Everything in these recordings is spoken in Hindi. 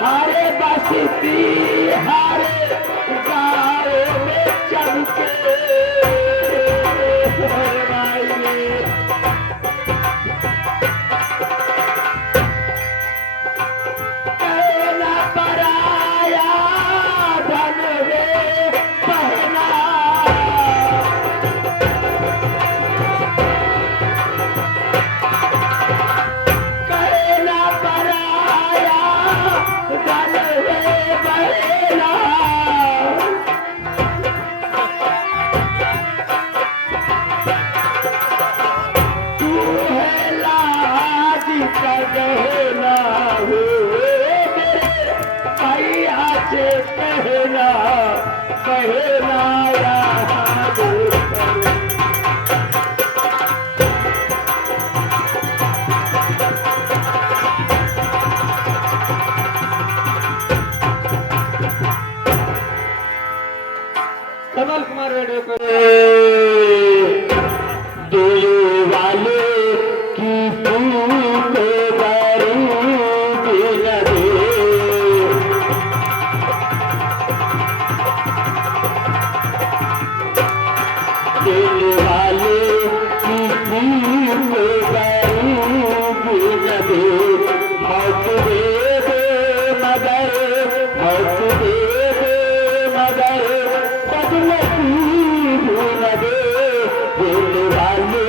हरे बसती हरे गाँव में चमके कहना पराया धन वे पहना कहना पराया धन वे पहना तू है लाज का गहना हो भैया से कहना कहना याद करो। कमल कुमार रेडियो को दिल वाले की फूल गरीब न दे दिल वाले की फूल गरीब न दे मौत दे दे मगर मौत दे दे मगर बदले न दे दिल वाले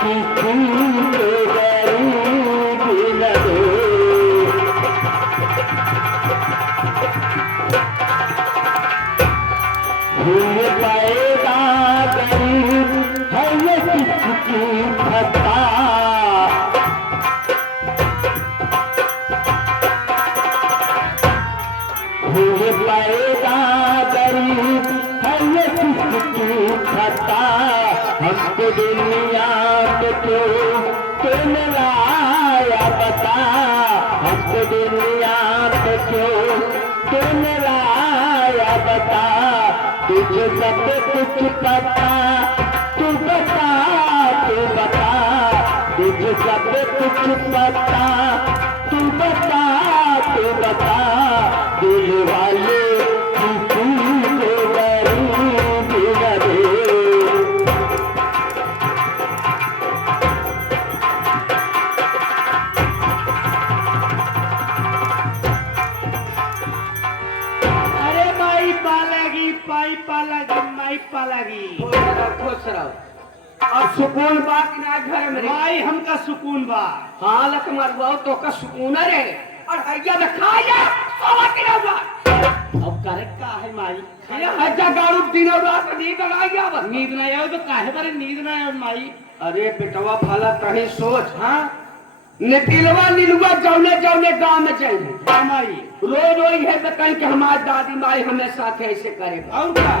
की फूल गरीब न दे भूल पाएगा गरीब है ये किसकी खता भूल पाएगा गरीब है ये किसकी खता हमको दुनिया में क्यों लाया बता हमको दुनिया में क्यों लाया बता तुझे सब कुछ पता तू बता तू बता तुझे सब कुछ पता तू बता तू बता दिल वाले की फूल गरीब न दे अरे माई पालेगी पाई पालेगी माई पालेगी खुश रहो और सुकून बा कि ना घर में माई हमका सुकून बा हाँ लक मरवाओ तो का सुकून रे और हइया में खा जा सोवा के ना अब करे का है माई ये हजा गाड़ू दिन और रात नींद लगाइया बस नींद नहीं आयो तो काहे बारे नींद नहीं आयो माई अरे बेटवा भला कहीं सोच हाँ निकलवा नीलुआ जौने जौने गांव में चाहिए हाँ माई रोज रोज है बताई कि हमारी दादी माई हमें साथ ऐसे करेगा और क्या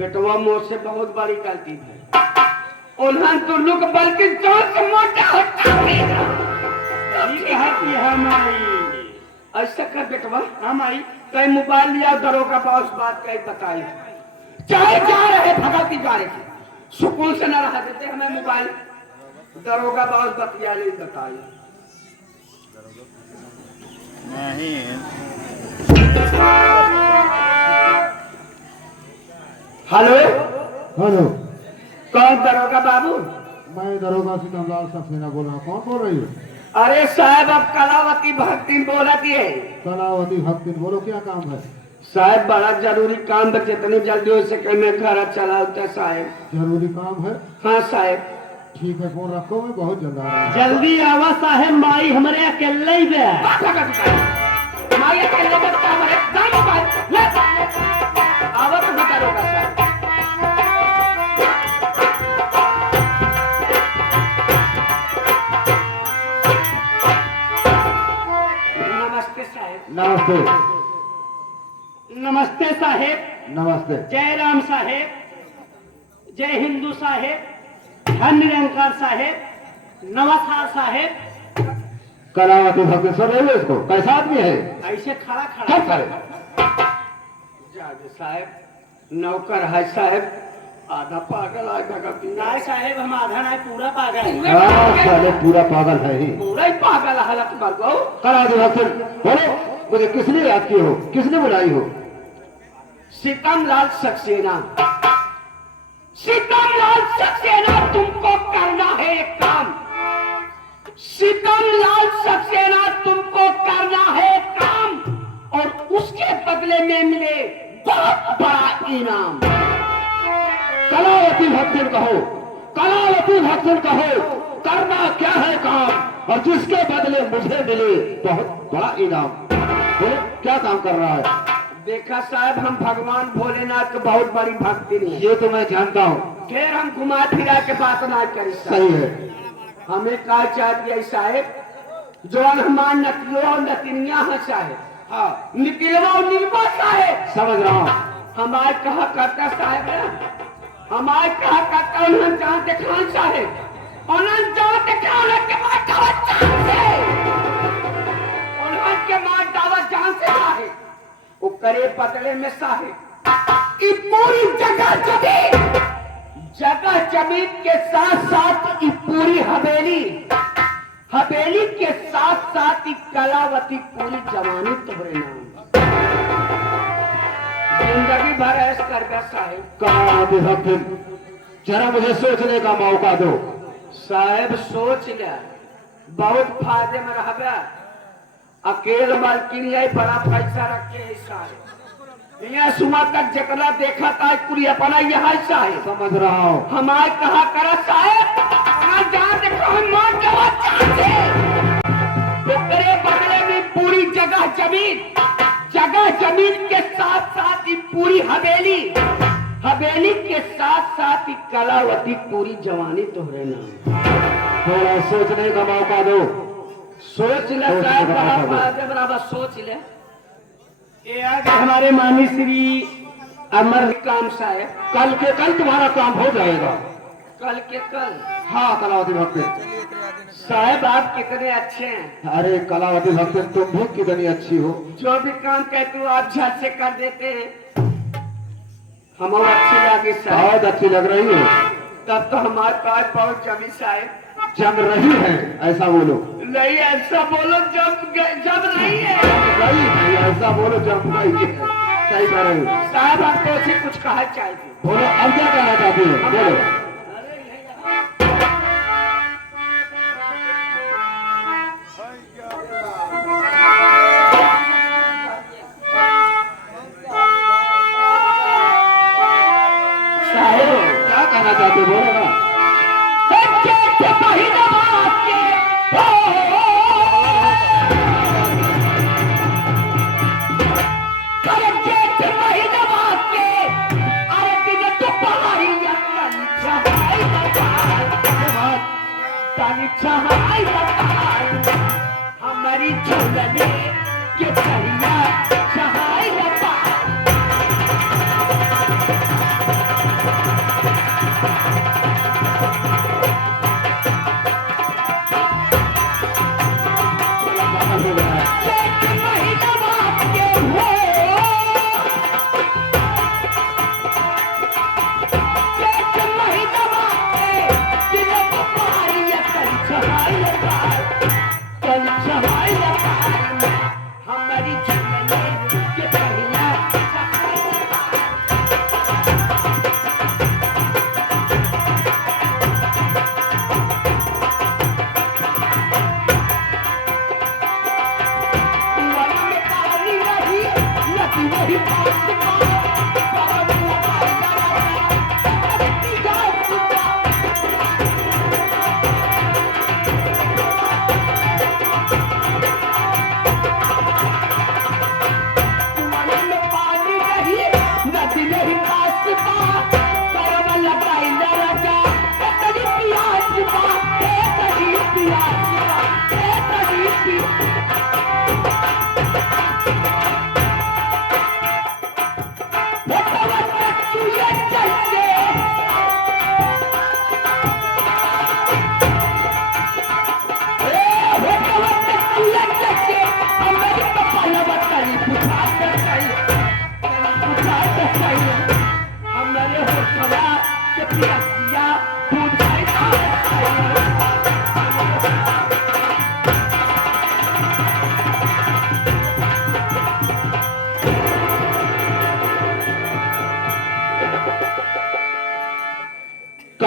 बेटवा मुझसे बहुत बड़ी गलती है उन्हें तो लोग बल्कि जान से मोटा होता यही कहा कि है माई ऐसा कर बेटवा हाँ माई कहीं मोबाइल लिया दरोगा पास बात कहीं बताई चाहे जा रहे भगवती जा रहे थे सुकून से न रहा देते हमें मोबाइल दरोगा पास बतिया नहीं बताई नहीं हेलो हेलो कौन दरोगा बाबू मैं दरोगा सिकंदर सक्सेना बोल रहा हूँ। कौन बोल रही हो? अरे साहब अब कलावती भक्ति बोला दिए कलावती भक्ति बोलो क्या काम है? साहब बड़ा जरूरी काम है जितनी जल्दी हो सके मैं घर चला होता साहब जरूरी काम है? हाँ साहब ठीक है फोन रखो मैं बहुत जल्द आ रहा हूँ। जल्दी आवा साहेब माई हमारे अकेले ही बे माया के लगत का हमारे दाई बात ले आवत बता रोगा साहब नमस्ते साहब नमस्ते नमस्ते साहेब नमस्ते। जय राम साहेब जय हिंदू साहेब धन निरंकार साहेब नमस्कार साहेब कलावती भक्ति सुन रही हो इसको? कैसा आदमी है? ऐसे खड़ा क्या खड़ा करे? जादे साहब नौकर है साहब आधा पागल आधा गपी नहीं साहेब हम आधा नहीं पूरा पागल है हाँ साले पूरा पागल है ही। पूरा ही पागल हालत मर गो कलावती भक्ति बोलो मुझे किसने याद की हो, किसने बुलाई हो? सिकंदलाल सक्सेना। सिकंदलाल सक्सेना, तुमको करना है एक काम। सिकंदलाल सक्सेना, तुमको करना है एक काम और उसके बदले में मिले बहुत बड़ा इनाम। कलावती भक्तन कहो, कलावती भक्तन कहो, करना क्या है काम और जिसके बदले मुझे मिले बहुत बड़ा इनाम। बोले क्या काम कर रहा है? देखा साहब, हम भगवान भोलेनाथ की बहुत बड़ी भक्ति नहीं है। ये तो मैं जानता हूँ। फिर हम घुमा फिरा के बात ना करें साहब। सही है। हमें कहा चाहती है साहेब, जो हनुमान नकलो और नतिनिया है साहेब, हाँ निकलवा और निर्मा साहेब, समझ रहा हूँ। हमारे कहा करता साहेब है, हमारे कहा करता उन्हें जानते खान साहेब, उन्हें जानते खान के बाद दावत जान से, उन्हें के मार दावत जान से साहेब, वो करे पतले में साहेब, ये पूरी जगह जमीन के साथ साथ ये पूरी हवेली, हवेली के साथ साथ ये कलावती पूरी जवानी तुम्हारे नाम, जिंदगी भर ऐश कर गया साहेब। कलावती भक्तन, जरा मुझे सोचने का मौका दो। साहेब सोच ले, बहुत फायदे में रह गया। अकेले मालकिन है, बड़ा पैसा रखे है साहेब। यहाँ सुबह तक जकला देखा था पूरी अपना यहाँ साहेब। समझ रहा हूँ। हमारे कहा करा साहेब, जहाँ देखो हम मान करे बगले में पूरी जगह जमीन के साथ साथ ही पूरी हवेली, हवेली के साथ साथ ही कलावती पूरी जवानी तोहरे नाम। थोड़ा सोचने का मौका दो। सोच ले साहब, बराबर सोच ले। ये आगे हमारे मानी श्री अमर काम साहेब, कल के कल तुम्हारा काम हो जाएगा। कल के कल। हाँ कलावती भक्तन। साहेब आप कितने अच्छे हैं। अरे कलावती भक्तन, तुम भी कितनी अच्छी हो। जो भी काम कहते हो आप झट से कर देते हैं, हम अच्छी लगी साहब। बहुत अच्छी लग रही हो। तब तो हमारे पास बहुत जमी साहब। जम रही है ऐसा बोलो। नहीं ऐसा बोलो, जब नहीं है। रही है ऐसा बोलो, जम रही है। सही कह रहे हो साहब, हम तो उसे कुछ कहा चाहिए। बोलो, अब क्या कहना चाहते हो? बोलो। क्या कहना चाहते हो? बोलो ना। हमारी झूलने के करिया सहाय लगा। हमारी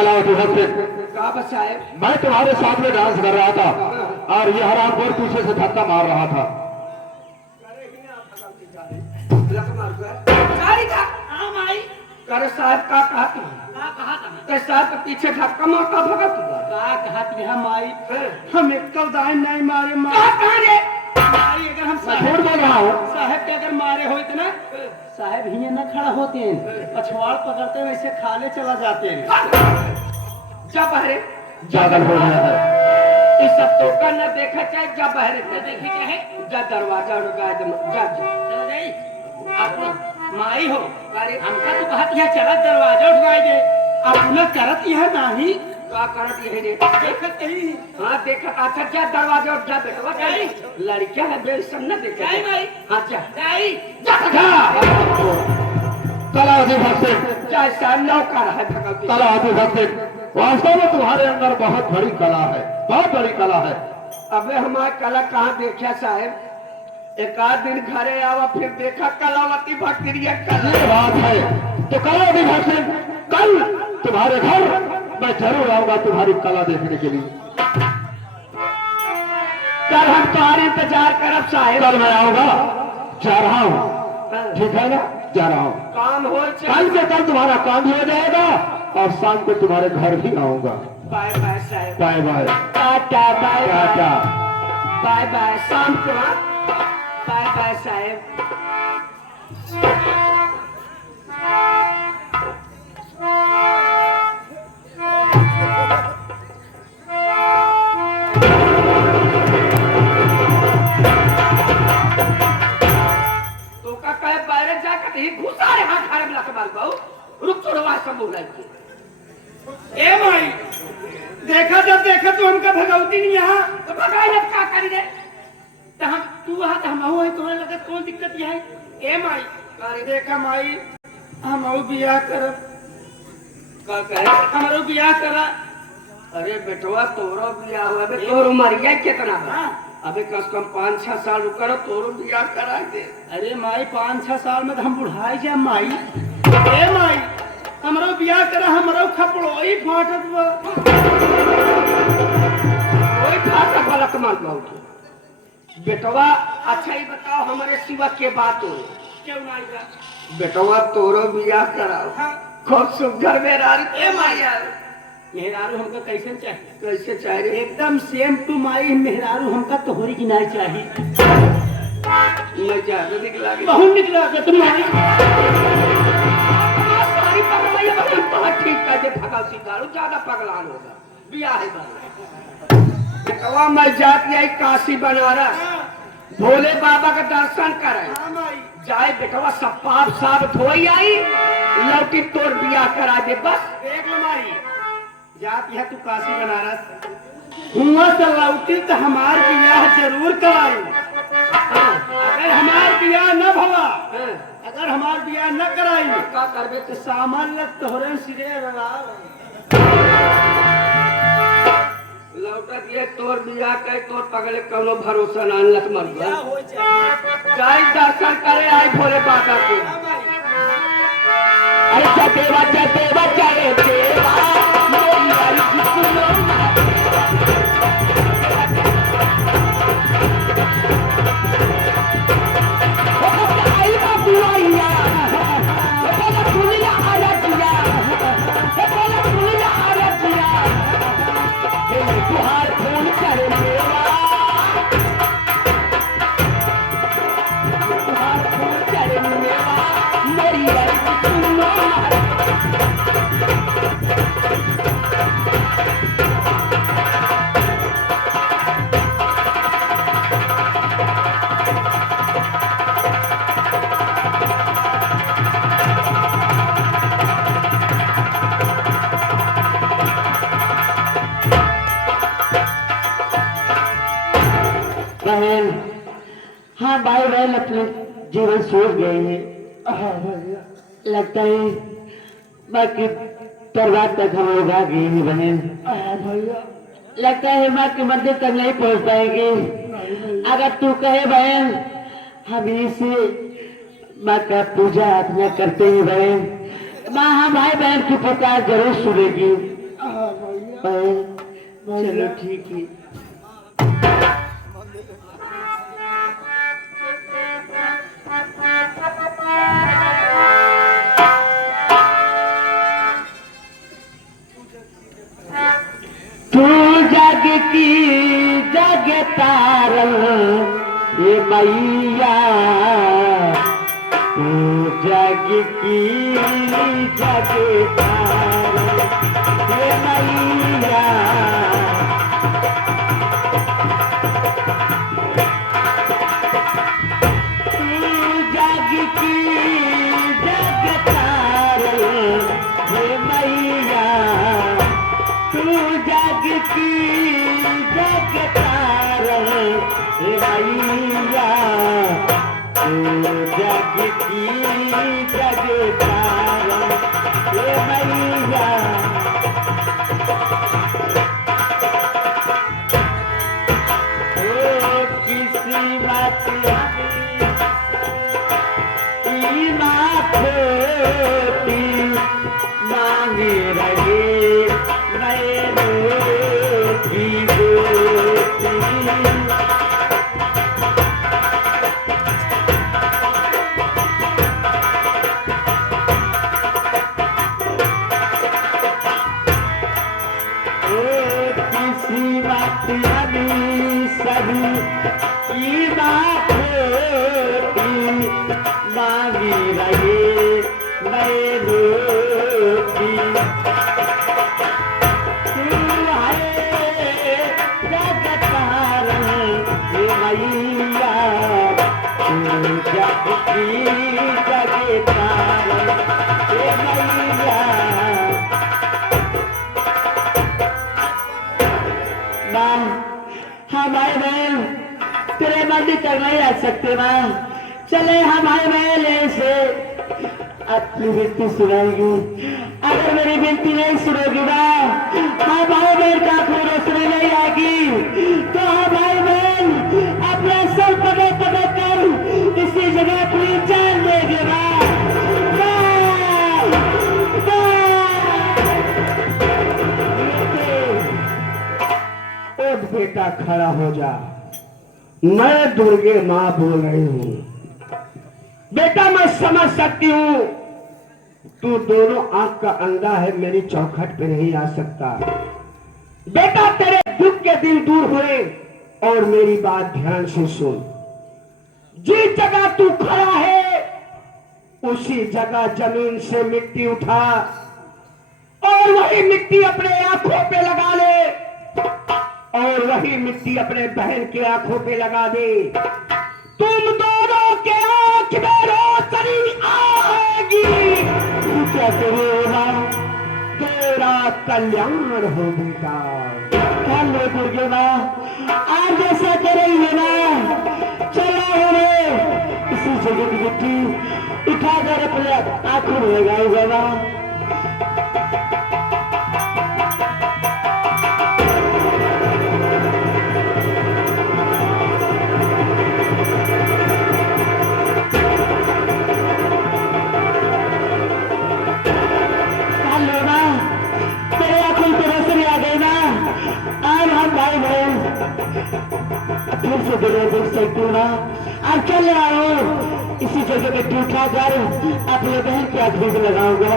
कलावती भक्त का बसाए मैं तुम्हारे सामने डांस कर रहा था और ये हरामखोर पीछे से धक्का मार रहा था। करे साहब का कहा तुम तो साहब के पीछे धक्का मारता भगत माई हम एक दाएं नहीं मारे माई अगर हम झूठ बोल रहा हूँ। साहब के अगर मारे हो इतना साहब ही न खड़ा होते हैं, पछवाड़ पकड़ते वैसे खाले चला जाते हैं। जब अरे जागल हो गया है। इस सब तो का न देखा चाहे जब अरे न देखे चाहे जब दरवाजा उड़का जब माई हो हमका तो कहत यह चला दरवाजा उठवाई दे अपना करत यह नहीं का करत यही रे देखत कहीं हाँ देखा अच्छा जा दरवाजा उठ जा बेटवा जाई लड़कियां है बेर सब न देखे जाई माई हाँ जा जाई कलावती भक्त चाहे साहब नौकर है भगवती कलावती भक्त वास्तव में तुम्हारे अंदर बहुत बड़ी कला है, बहुत बड़ी कला है। अबे हमारा कला कहाँ देखा साहब एक आध दिन घरे आवा फिर देखा कलावती भक्ति कला ये बात है तो कलावती भक्त कल तुम्हारे घर मैं जरूर आऊंगा तुम्हारी कला देखने के लिए। कल हम तुम्हारे इंतजार करब साहेब कल मैं आऊंगा, जा रहा हूँ, ठीक है ना, जा रहा हूँ। काम हो कल से कल तुम्हारा काम हो जाएगा और शाम को तुम्हारे घर भी आऊंगा। बाय बाय साहेब बाय बाय टाटा बाय टाटा बाय बाय शाम को बाय बाय साहेब तो का कहे बाहर जाकर ही घुसा रे हाथ खाने में लकबाल बहु रुक छोड़वा सब बोला ए माई देखा जब देखा तो हमका भगवती नहीं यहाँ तो भगाई न का करी रे तो हम तू वहाँ तो हम है तुम्हारे लगत कौन दिक्कत यह है ए माई अरे देखा माई हम बियाह करब का कहे हमारो बियाह करा अरे बेटवा तोरो बियाह हुआ बे तोर उमरिया कितना है हाँ। अबे कम से कम 5-6 साल रुकर तोरो बियाह करा दे अरे माई 5-6 साल में तो हम बुढ़ाई जा माई ए माई हमारो बियाह करा हमारो खपड़ोई फाटत बा कोई फाटा गलत मत बहुत बेटवा अच्छा ही बताओ हमारे सिवा के बात हो क्यों नहीं बा बेटवा तोरो बियाह कराओ हाँ। खूब सुघर में रारी ए माया मेहरारू हमका कैसे चाहिए कैसे चाह रहे एकदम सेम टू माई मेहरारू हमका तोहरी की नहीं चाहिए मजा निकला बहुत निकला के तुम माई सारी पगला तो ठीक कर दे भगवती दारू ज्यादा पगलान होगा बियाह है बेटवा मैं जाती आई काशी बनारस भोले बाबा का दर्शन करे हाँ माई जाए बेटवा सब पाप साफ धोई आई लौटी तोड़ बियाह करा दे बस देख लो माई जाती है तू काशी बनारस हुआ से लौटी तो हमार बियाह जरूर कराई अगर हमार बियाह न भला अगर हमार बियाह न कराई का करबे तो सामान लग तोहरे सिरे लौटा दिए तोर बियाह कहे तोर पगले कौनो भरोसा ना अनलक मर हो जाए जाए दर्शन करे आई भोले बाबा के अरे जदेवा जदेवा जय देवा मेरी अर्जी सुनो आई बाबूया बोला सुनिया आरतिया बोला सुनिया आरतिया ये तुहार फूल चढ़े मेरा तुहार फूल चढ़े मेरा मेरी अर्जी सुनो बहन हाँ भाई बहन अपने जीवन सोच गए हैं लगता है बाकी दरबार तक हम लोग आ गए हैं बहन लगता है माँ के मंदिर तक नहीं पहुंच पाएंगे अगर तू कहे बहन हम इसे माँ का पूजा अर्चना करते हैं बहन माँ हम भाई बहन की पुकार जरूर सुनेगी बहन चलो ठीक है। तू जग की जग तारन ये मैया, तू जग की जग तारन ये मैया, तू जग की जग तारन ये मैया, तू जग की जग तारन हे मैया, तू जग की जग तारन हे मैया। ओ किसी बात की माथोटी मांगे रहे की बेटी, किसी बात अभी सभी की बात होती मांगी रहे नए रोटी, तू है जग तारन हे मैया, तू जग की जग तारन हे मैया। हमारे महल तेरे मंदिर तक नहीं आ सकते माँ, चले हमारे महल से अपनी विनती सुनाएगी। अगर मेरी विनती नहीं सुनोगी माँ, हमारे महल का कोई रोशनी नहीं आएगी, तो हमारे महल अपना सर पकड़ पकड़ कर इसी जगह अपनी जान देंगे माँ। बेटा खड़ा हो जा, मैं दुर्गे माँ बोल रही हूँ। बेटा मैं समझ सकती हूँ तू दोनों आंख का अंधा है, मेरी चौखट पे नहीं आ सकता। बेटा तेरे दुख के दिन दूर हुए और मेरी बात ध्यान से सुन। जिस जगह तू खड़ा है उसी जगह जमीन से मिट्टी उठा और वही मिट्टी अपने आंखों पे लगा ले और वही मिट्टी अपने बहन की आंखों पे लगा दे। तुम दोनों के आंख में रोशनी आएगी, तू क्या करेगा? तेरा कल्याण हो बेटा। हेलो दुर्गे माँ, आज जैसा करेंगे ना, चला हो इसी जगह की मिट्टी उठाकर अपने आंखों में लगाएगा ना। फिर से देख सकती हूँ ना, अब चल रहा हूँ इसी जगह पे टूटा कर अपने बहन की आंखों में लगाऊंगा।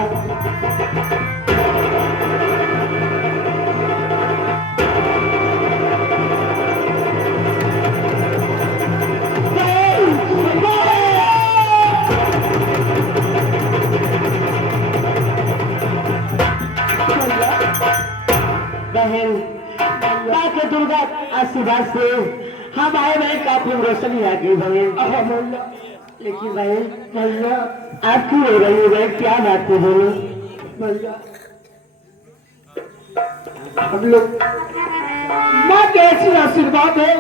बहन माँ के दुर्गा आशीर्वाद से हमारे बहन काफी रोशनी आ गई बहन। लेकिन बहन भैया आप क्यों हो रही है बहन, क्या बात है बोलो भैया। हम लोग माँ के ऐसी आशीर्वाद है,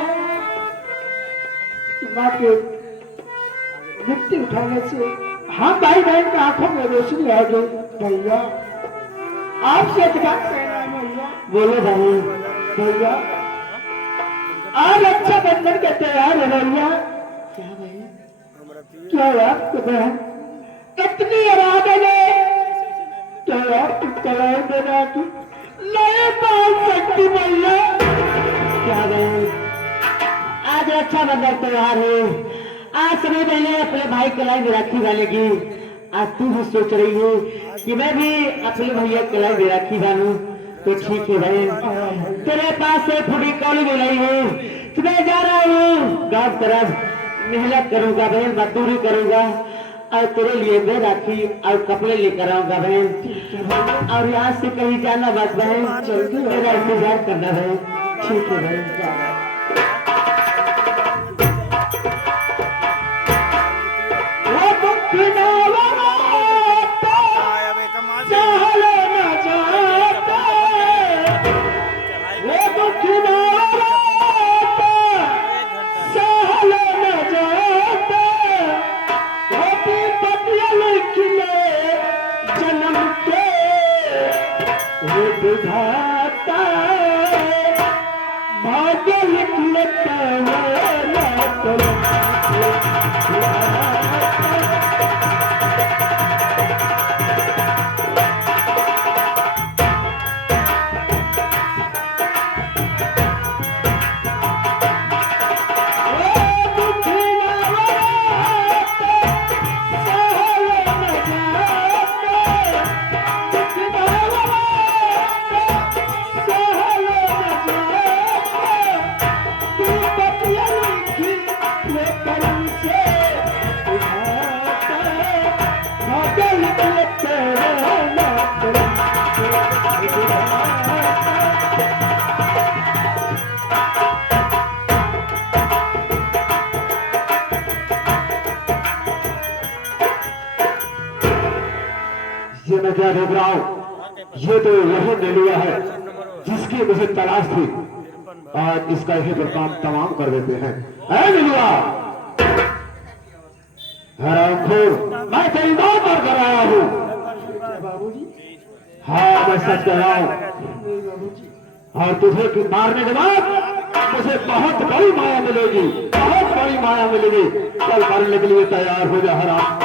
माँ के मिट्टी उठाने से हम भाई बहन की आंखों में रोशनी आ गई भैया। आपसे एक बात कहना है भैया। बोलो बहन। भैया आज अच्छा बंधन के त्योहार है भैया। क्या भैया? क्या आपको बहन इतनी आराधना है तो आपको कराए देना की नहीं मान सकती भैया। क्या बहन, आज रक्षाबंधन त्योहार है। आज सभी बहनें अपने भाई कलाई में राखी डालेगी। आज तू भी सोच रही है कि मैं भी अपने भैया कलाई में राखी डालूं, तो ठीक है बहन, तेरे पास से थोड़ी कौली में नहीं है तो मैं जा रहा हूँ गाँव तरफ, मेहनत करूंगा बहन, मजदूरी करूंगा और तेरे लिए मैं राखी और कपड़े लेकर आऊंगा बहन। और यहाँ से कहीं जाना मत बहन, मेरा इंतजार करना बहन। ठीक है बहन, जा रहा हूं। ये मैं क्या देख रहा हूँ, ये तो वही नेलुआ है जिसकी मुझे तलाश थी। आज इसका यही पर काम तमाम कर देते हैं। ऐ नेलुआ, हरामखोर, मैं तेरी बात पर कर रहा हूँ। हाँ, मैं सच कह रहा हूँ। और तुझे मारने के बाद मुझे बहुत बड़ी माया मिलेगी, बहुत बड़ी माया मिलेगी। कल मरने के लिए तैयार हो जा हराम।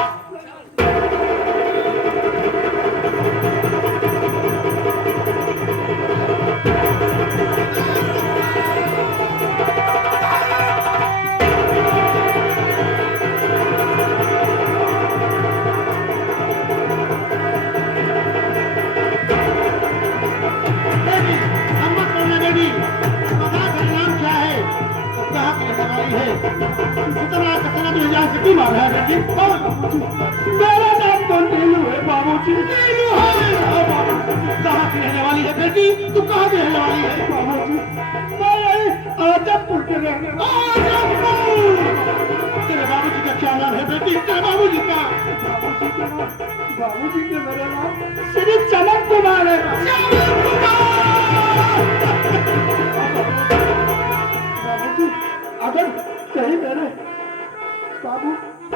मेरा नाम तो नीलू है बाबूजी। नीलू है कहाँ की रहने वाली है बेटी? तू कहाँ की रहने वाली है बाबूजी? मैं आजमपुर के रहने वाली। तेरे बाबूजी का क्या नाम है बेटी? तेरे बाबूजी का? बाबूजी के मेरा नाम श्री चमन कुमार है। बाबूजी, अगर कहीं मेरे बाबू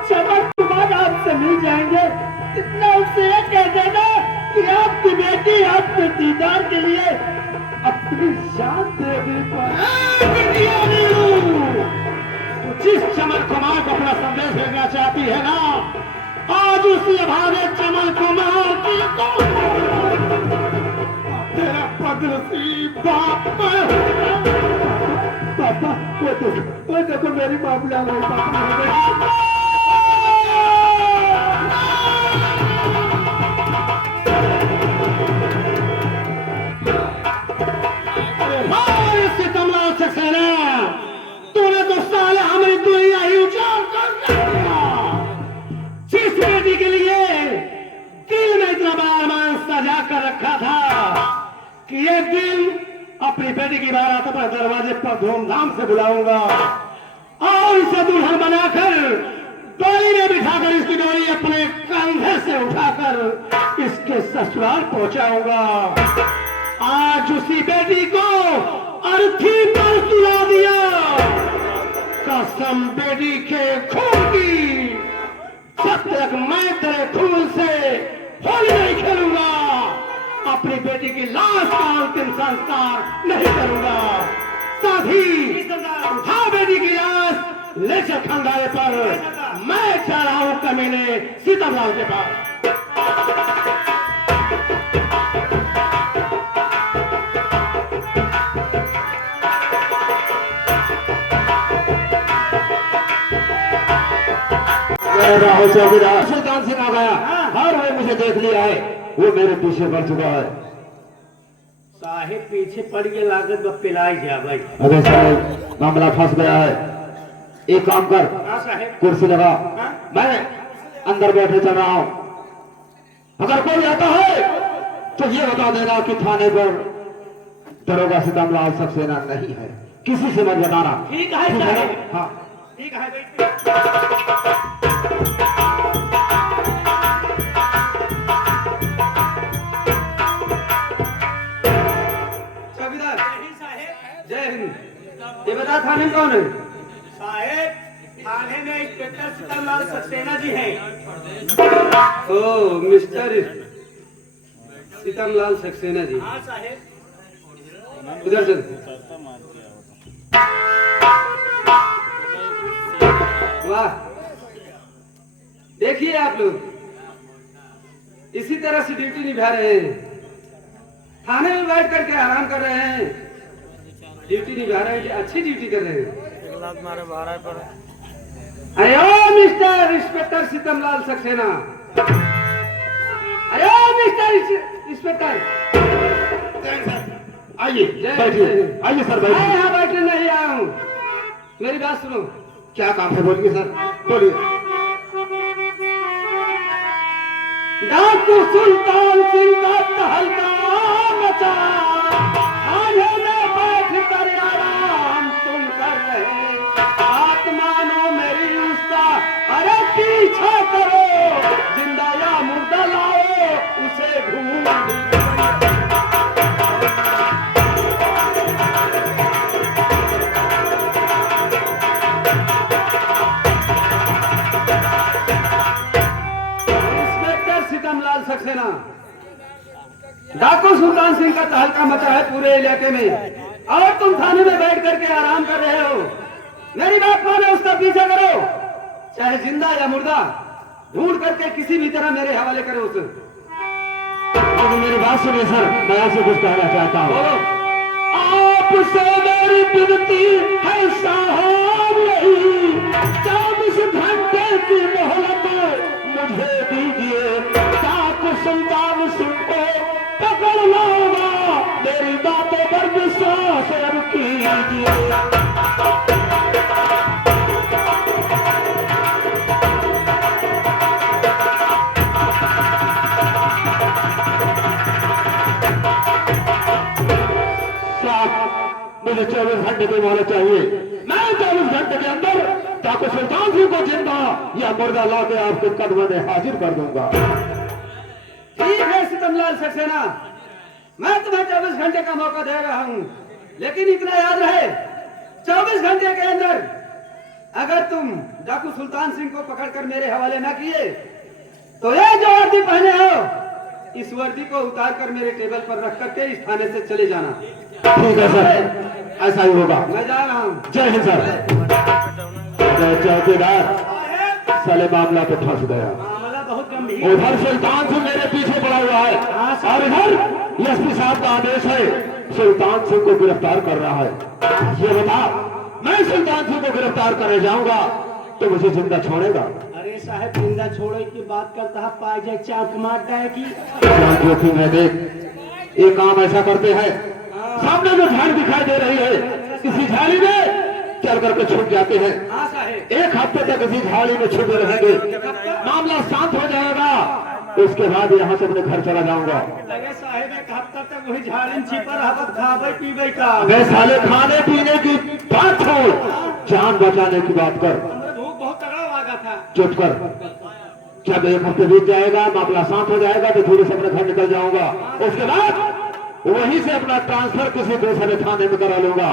चमन कुमार आपसे मिल जाएंगे, इतना उससे यह कह देना कि आपकी बेटी आपके दीदार के लिए अपनी जान दे दी। तो जिस चमन कुमार को अपना संदेश भेजना चाहती है ना, आज उसी अभागे चमन कुमार की तेरा पगनसीब बाप। पापा, वो देखो मेरी माँ बुला रही पापा। तूने तो साले हमारी दुनिया ही उजाड़ कर दिया। जिस बेटी के लिए दिल में इतना बड़ा अरमान सजा कर रखा था कि एक दिन अपनी बेटी की बारात अपने दरवाजे पर धूमधाम से बुलाऊंगा और इसे दुल्हन बनाकर डोली में बिठाकर इसकी डोली अपने कंधे से उठाकर इसके ससुराल पहुंचाऊंगा। आज उसी बेटी को अर्थी पर सुला दिया। कसम बेटी के खून की, जब तक मैं तेरे खून से होली नहीं खेलूंगा, अपनी बेटी की लाश का अंतिम संस्कार नहीं करूंगा। साथ ही उठा बेटी की लाश ले चल खंडारे पर। मैं जा रहा हूं कमीने सीतालाल के पास। राहुल चौकीदार सुल्तान सिंह आ गया हाँ। और वो मुझे देख लिया है, वो मेरे पीछे पड़ चुका है। साहेब पीछे पड़ के लागत ब पिलाई जा भाई। अबे साहब मामला फंस गया है, एक काम कर, हाँ साहेब। कुर्सी लगा, हाँ। मैं अंदर बैठे चल रहा हूँ। अगर कोई आता है तो ये बता देना कि थाने पर दरोगा सीतामलाल सक्सेना नहीं है, किसी से मत बताना। ठीक है ठीक है साहेब। ना? हाँ ठीक है भाई। चौकीदार जय हिंद। ये बता थाने में कौन है? साहेब थाने में इंस्पेक्टर सीताराम सक्सेना जी हैं। ओ मिस्टर सीतारामलाल सक्सेना जी, हाँ साहेब। इधर चल। वाह, देखिए आप लोग इसी तरह से ड्यूटी निभा रहे हैं, थाने में बैठ करके आराम कर रहे हैं, ड्यूटी निभा रहे हैं कि अच्छी ड्यूटी कर रहे हैं। अरे ओ मिस्टर इंस्पेक्टर सीतारामलाल सक्सेना, अरे ओ मिस्टर इंस्पेक्टर, आइए जय बैठिए, हिंद। आइए सर मैं बैठिए। यहाँ बैठने नहीं आया हूँ, मेरी बात सुनो। क्या काम है बोलिए सर, बोलिए। डाकू सुल्तान सिंह का तहलका मचा, थाने में बैठ कर आराम तुम कर रहे, बात मानो मेरी उसका, अरे पीछा करो, जिंदा या मुर्दा लाओ उसे ढूंढ। इंस्पेक्टर सीतारामलाल सक्सेना, डाकू सुल्तान सिंह का तहलका मचा है पूरे इलाके में, और तुम थाने में बैठ करके आराम कर रहे हो। मेरी बात मानो, उसका पीछा करो, चाहे जिंदा या मुर्दा, ढूंढ करके किसी भी तरह मेरे हवाले करो उसे। तो मेरी बात सुनिए सर, मैं आपसे कुछ कहना चाहता हूँ। बोलो। आपसे मेरी विनती है साहब, यही 24 घंटे की मोहलत मुझे दीजिए, डाकू सुल्तान सिंह को पकड़ लाऊंगा, मेरी बातों पर विश्वास अब कीजिए। मुझे 24 घंटे की मोहलत चाहिए, मैं 24 घंटे के अंदर डाकू सुल्तान सिंह को जिंदा या मुर्दा ला के आपके कदम में हाजिर कर दूंगा। ठीक है सीतारामलाल सक्सेना, मैं तुम्हें 24 घंटे का मौका दे रहा हूँ, लेकिन इतना याद रहे, 24 घंटे के अंदर अगर तुम डाकू सुल्तान सिंह को पकड़कर मेरे हवाले न किए, तो ये जो वर्दी पहने हो, इस वर्दी को उतार कर मेरे टेबल पर रख करके इस थाने से चले जाना। ठीक है सर, ऐसा ही होगा। मैं जा रहा हूँ। जय हिंद सर। चौकीदार साले मामला पे फंस गया, मामला बहुत गंभीर। उधर सुल्तान सिंह मेरे पीछे पड़ा हुआ है और इधर एसपी साहब का आदेश है, सुल्तान सिंह को गिरफ्तार कर रहा है। ये बता, मैं सुल्तान सिंह को गिरफ्तार करने जाऊंगा तो मुझे जिंदा छोड़ेगा? अरे साहेब जिंदा छोड़ो की बात करता है, पाए जाए चाप मार है की क्या जोखिम है देख, एक काम ऐसा करते हैं, सामने जो झाड़ी दिखाई दे रही है, किसी झाड़ी में चल करके छुप जाते हैं, हाँ साहेब। एक हफ्ते तक इसी झाड़ी में छुपे रहेंगे, मामला शांत हो जाएगा, उसके बाद यहाँ से अपने घर चला जाऊंगा। लगे साहेब एक हफ्ता तक वही झाड़ी में छिपा रहा, खावे पीवे का। मैं साले खाने पीने की बात छोड़, जान बचाने की बात कर। हमरे भूख बहुत तगड़ा लगा था। चुप कर, जब एक हफ्ते बीत जाएगा, मामला शांत हो जाएगा तो धीरे से अपने घर निकल जाऊंगा, उसके बाद वहीं से अपना ट्रांसफर किसी दूसरे थाने में करा लूंगा,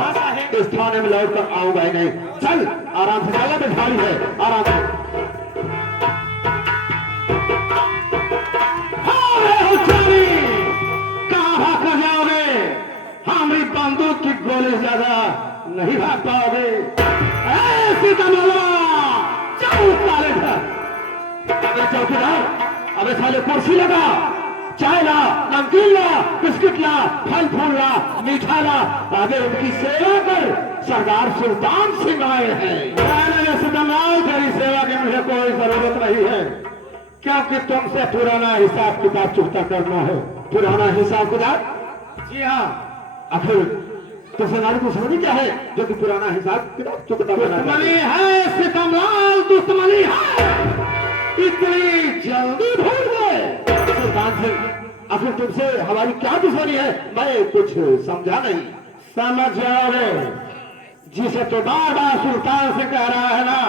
इस थाने में लौट कर आऊंगा ही नहीं। चल आराम से, जाएगा तो झाड़ी है, आराम से। कहाँ भाग कर जाओगे? हमारी बंदूक की गोली ज्यादा नहीं भाग पाओगे। ऐसी कमला चल साले घर। अबे चौकीदार, अबे साले कुर्सी लगा, चाय ला, नमकीन ला, बिस्किट ला, फल फूल ला, मीठा ला, आगे उनकी सेवा कर, सरदार सुल्तान सिंह आए हैं। तेरी सेवा की मुझे कोई जरूरत नहीं है, क्योंकि तुमसे पुराना हिसाब किताब चुकता करना है। पुराना हिसाब किताब? जी हाँ। आखिर दुश्मनी दुश्मनी क्या है जो कि पुराना हिसाब किताब चुकता करना? दुश्मनी है सितमलाल, दुश्मनी है। इतनी जल्दी भूल गए सुल्तान सिंह? आखिर तुमसे हमारी क्या दुश्मनी है? मैं कुछ समझा नहीं। समझ जाओगे। जिसे तो बार बार सुल्तान से कह रहा है ना,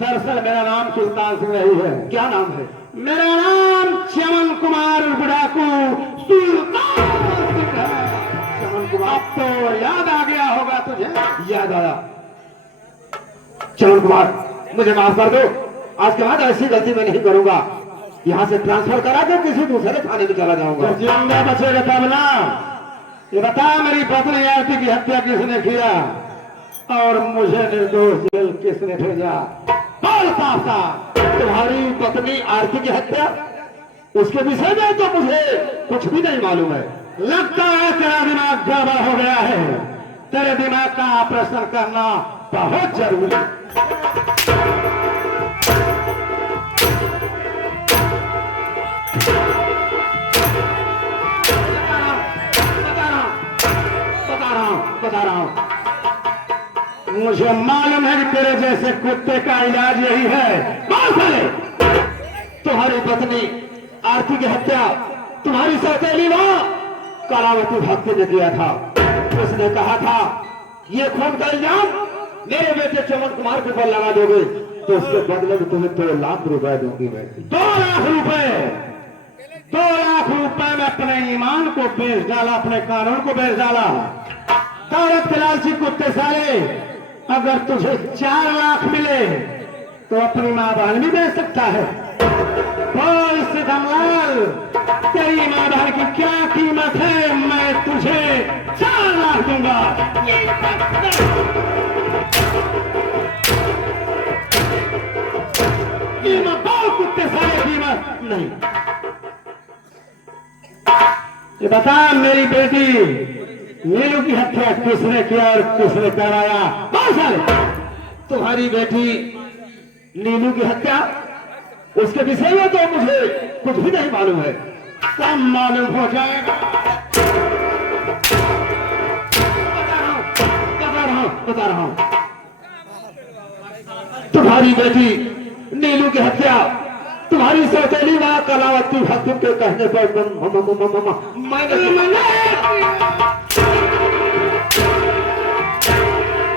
दरअसल मेरा नाम सुल्तान सिंह नहीं है। क्या नाम है? मेरा नाम चमन कुमार बुढ़ाकू सुल्तान सिंह है। चमन कुमार, अब तो याद आ गया होगा तुझे? याद आया। चमन कुमार, मुझे माफ कर दो। आज के बाद ऐसी गलती मैं नहीं करूंगा। यहाँ से ट्रांसफर करा के किसी दूसरे थाने में चला जाऊंगा। जिंदा बचेगा तब ना। ये बता, मेरी पत्नी आरती की हत्या किसने किया और मुझे निर्दोष जेल किसने भेजा? बोल साफ साफ। तुम्हारी पत्नी आरती की हत्या, उसके विषय में तो मुझे कुछ भी नहीं मालूम है। लगता है तेरा दिमाग गड़बड़ हो गया है। तेरे दिमाग का ऑपरेशन करना बहुत जरूरी है। बता रहा हूं, मुझे मालूम है कि तेरे जैसे कुत्ते का इलाज यही है। तुम्हारी पत्नी आरती की हत्या तुम्हारी सौतेली मां कलावती भक्ति ने किया था। उसने कहा था, ये खून का इल्जाम मेरे बेटे चमन कुमार के ऊपर लगा दोगे तो उसके बदले में तुम्हें 2 लाख रुपए दूंगी मैं। 2 लाख रुपए? 2 लाख रुपए में अपने ईमान को बेच डाला, अपने कानून को बेच डाला। दौलत के लालची कुत्ते साले, अगर तुझे 4 लाख मिले तो अपनी मां बहन भी बेच सकता है। बोल सितमलाल, तेरी मां बहन की क्या कीमत है? मैं तुझे 4 लाख दूंगा। कीमत बोल कुत्ते साले, कीमत नहीं। ये बता, मेरी बेटी नीलू की हत्या किसने किया और किसने कराया? तुम्हारी बेटी नीलू की हत्या, उसके विषय में तो मुझे कुछ भी नहीं मालूम है। सब मालूम हो जाएगा। बता रहा हूं। तुम्हारी बेटी नीलू की हत्या तुम्हारी सौतेली मां कलावती भक्ति के कहने पर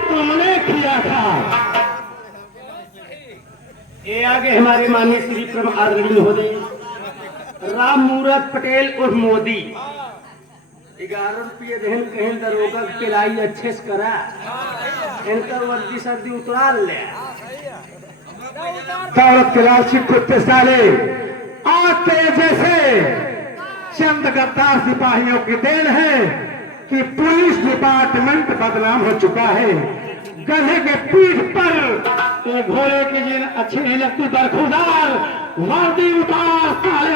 तुमने किया था। ये आगे हमारे माननीय श्री प्रम आदरणीय महोदय राम मूरत पटेल उर्फ मोदी 11 रुपये देहन कहीं दरोगा पिलाई अच्छे से करा, इनका वर्दी सर्दी उतार ले। दौलत के लालची कुत्ते साले, आज तेरे जैसे चंद गद्दार सिपाहियों की देन है कि पुलिस डिपार्टमेंट बदनाम हो चुका है। गधे के पीठ पर एक घोड़े की जिन अच्छी नहीं लगती बरखुदार वर्दी उतार साले।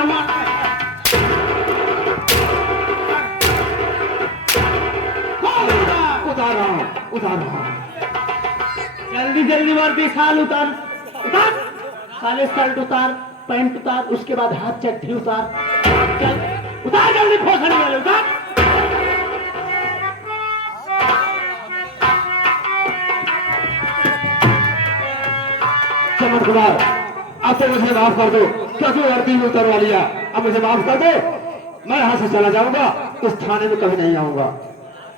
उतार रहा हूं। जल्दी जल्दी वर्दी साल उतार, उतार साले, शर्ट उतार, पैंट उतार, उसके बाद हाथ चट्टी उतार, चल उतार जल्दी, खोखड़ी वाले उतार। चमन कुमार, अब तो मुझे माफ कर दो, क्योंकि वर्दी उतरवा लिया। अब मुझे माफ कर दो, मैं यहाँ से चला जाऊंगा, इस थाने में कभी नहीं आऊंगा।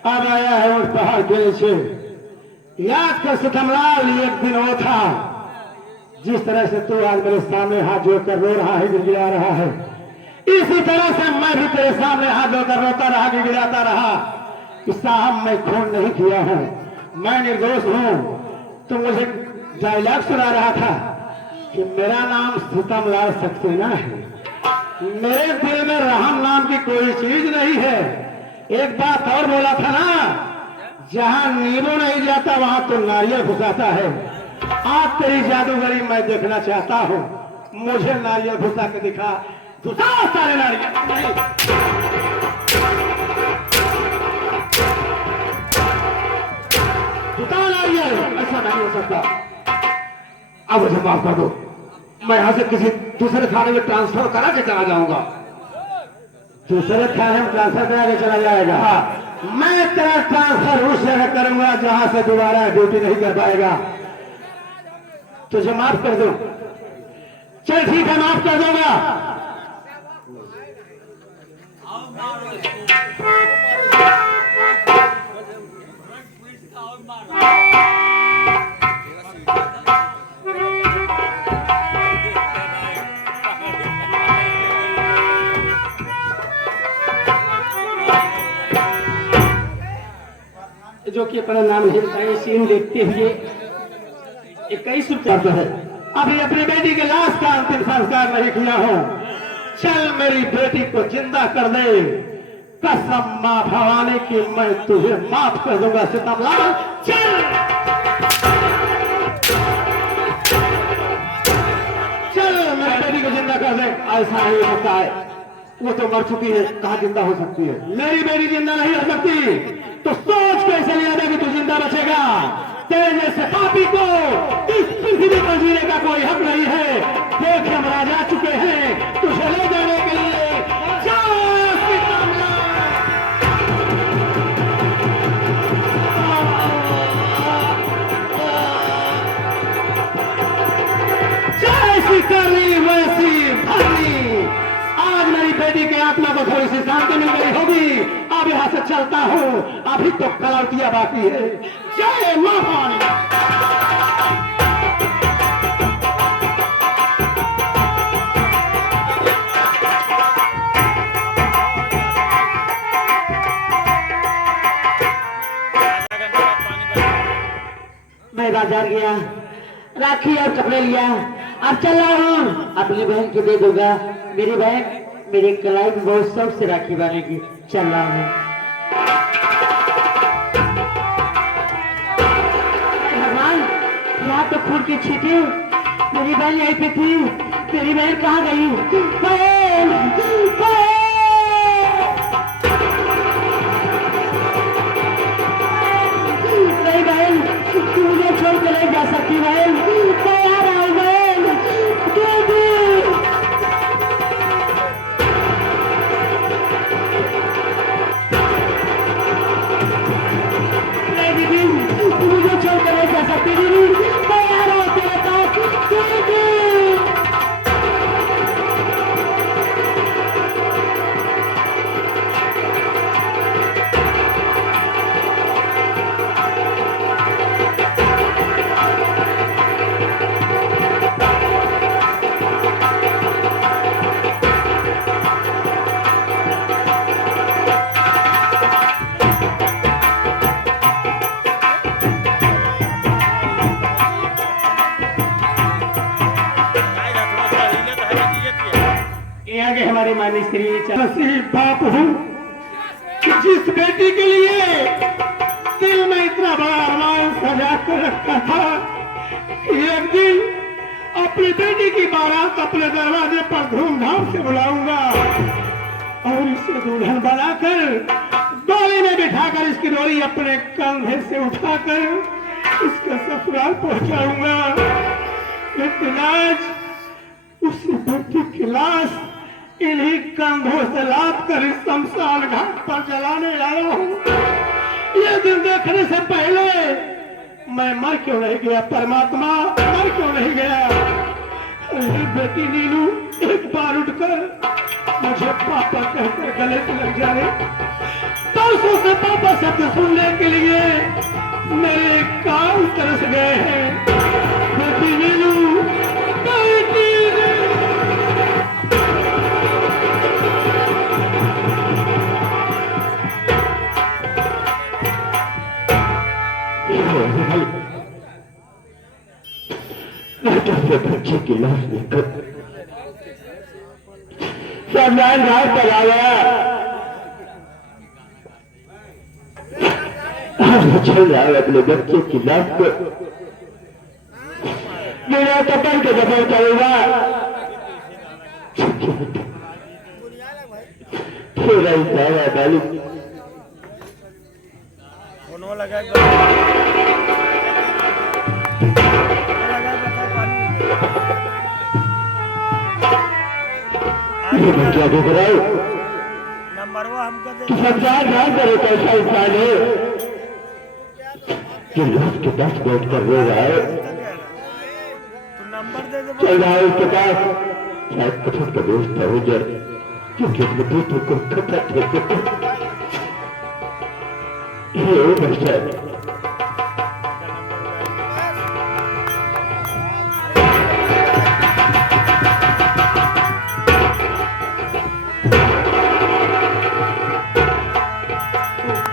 अब आया है उस पहाड़ के नीचे, याद कर सितमलाल, एक दिन वो था जिस तरह से तू आज मेरे सामने हाथ जोड़कर रो रहा है, गिड़गिड़ा रहा है, इसी तरह से मैं भी तेरे सामने हाथ जोड़कर रोता रहा, गिड़गिड़ाता रहा कि साहब मैं खून नहीं किया हूं, मैं निर्दोष हूं। तो मुझे डायलॉग सुना रहा था कि मेरा नाम सितमलाल सक्सेना है, मेरे दिल में रहम नाम की कोई चीज नहीं है। एक बात और बोला था ना, जहां नींबू नहीं जाता वहां तो नारियल घुसाता है। आज तेरी जादूगरी मैं देखना चाहता हूं, मुझे नारियल घुसा के दिखा। घुसा सारे नारियल, घुसा नारियल, ऐसा नहीं हो सकता। अब मुझे माफ कर दो, मैं यहाँ से किसी दूसरे थाने में ट्रांसफर करा के चला जाऊंगा। दूसरे थाने में ट्रांसफर करा के चला जाएगा? हाँ, मैं तेरा ट्रांसफर उस जगह करूंगा जहां से दोबारा ड्यूटी नहीं कर पाएगा। तुझे माफ कर दूं? चल ठीक है, माफ कर दूंगा। जो कि अपना नाम नहीं बताया, सीन देखते हुए 21 रुपये है। अभी अपनी बेटी के लाश का अंतिम संस्कार नहीं किया हूं। चल मेरी बेटी को जिंदा कर दे। कसम मां भवानी की, मैं तुझे माफ कर दूंगा सितमलाल। चल चल मेरी बेटी को जिंदा कर दे। ऐसा नहीं होता है, वो तो मर चुकी है, कहाँ जिंदा हो सकती है? मेरी बेटी जिंदा नहीं हो सकती। तो सोच कैसे लिया था कि तू जिंदा बचेगा? तेरे जैसे पापी को इस पृथ्वी पर जीने का कोई हक नहीं है। देख हम राजा चुके हैं तुझे ले जाने के लिए। जय श्री राम। जैसी करनी वैसी भरनी। आज मेरी बेटी की आत्मा को थोड़ी सी शांति मिल गई होगी। अब यहाँ से चलता हूँ, अभी तो कलौतियां बाकी है। जय मां भवानी। मैं बाजार गया, राखी और कपड़े लिया, अब चल रहा हूँ अपनी बहन को दे दूंगा। मेरी बहन मेरे कलाई में बहुत शौक से राखी बांधेगी। चल रहा हूँ। भगवान, यहाँ तो खून की छींटे, मेरी बहन यहीं पे थी। मेरी बहन कहाँ गई? बहन, बहन! नहीं बहन, तू मुझे छोड़ के नहीं जा सकती बहन। मैं आ रहा हूँ बहन, दीदी। नहीं दीदी, तू मुझे छोड़ के नहीं जा सकती दीदी। मैं आ रहा हूँ तेरे पास, दीदी। यहाँ के हमारे माननीय श्री नसीब बाप हूँ कि जिस बेटी के लिए दिल में इतना बड़ा अरमान सजा कर रखा था कि एक दिन अपनी बेटी की बारात अपने दरवाजे पर धूमधाम से बुलाऊंगा और इसे दुल्हन बनाकर डोली में बिठाकर इसकी डोली अपने कंधे से उठाकर इसके ससुराल पहुंचाऊंगा। लेकिन आज उसी बेटी की लाश इन्हीं कंधों से लाद कर इस शमशान घाट पर जलाने लाया हूँ। ये दिन देखने से पहले मैं मर क्यों नहीं गया? परमात्मा, मर क्यों नहीं गया? अरे बेटी नीलू, एक बार उठकर मुझे पापा कहकर गले से लग जाए। परसों से पापा शब्द सुनने के लिए मेरे कान तरस गए हैं। बेटी नीलू, बेटी बच्चे की लाश लेकर शमशान घाट पर आ गया। चल रहा है अपने बच्चे की लाश को मेरा कपल के दफन करूंगा। थोड़ा ही सारा बालू ये मैं क्या देख रहा हूँ? कि संसार जान करे कैसा इंसान है कि रात के 10 बैठ कर रो रहा है। चल रहा है उसके पास, शायद कठिन का दोस्त हो जाए, क्योंकि अपने दोस्तों को खतरा देते ये बच्चा है।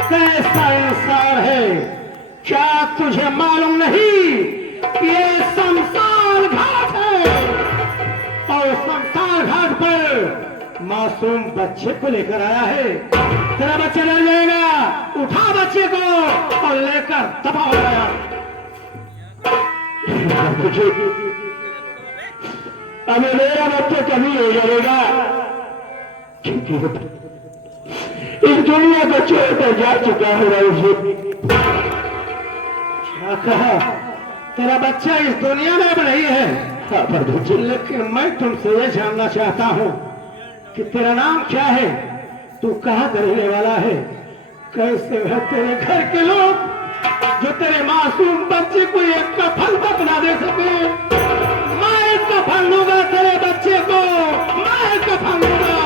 कैसा इंसान है, क्या तुझे मालूम नहीं ये शमशान घाट है और शमशान घाट पर मासूम बच्चे को लेकर आया है। तेरा बच्चा डर जाएगा, उठा बच्चे को और लेकर दबा गया। अभी मेरा बच्चा कभी हो जाएगा, क्योंकि इस दुनिया को छोड़कर जा चुका है। क्या कहा? तेरा बच्चा इस दुनिया में अब नहीं है। हाँ, पर लेकिन मैं तुमसे ये जानना चाहता हूँ कि तेरा नाम क्या है, तू कहाँ का रहने वाला है, कैसे है तेरे घर के लोग जो तेरे मासूम बच्चे को एक कफन तक ना दे सके। मैं कफन लूंगा तेरे बच्चे को, मैं कफन लूंगा।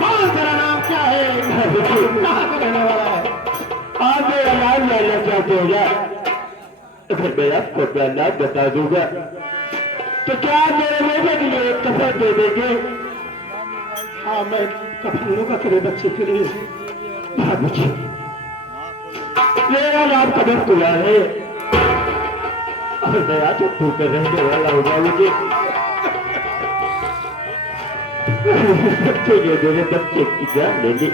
बोल तेरा नाम क्या है, कहाँ का रहने वाला है? आप मेरा नाम जानना चाहते हो क्या? अगर मैं आपको अपना नाम बता दूंगा तो क्या आप मेरे बेटे के लिए एक कफन दे देंगे? हाँ, मैं कफन लूंगा तेरे बच्चे के लिए। हाँ बच्चे, मेरा नाम कदम कुमार है और मैं आज भूकर रहने वाला होगा। मुझे तो ये मेरे बच्चे की जान ले ली।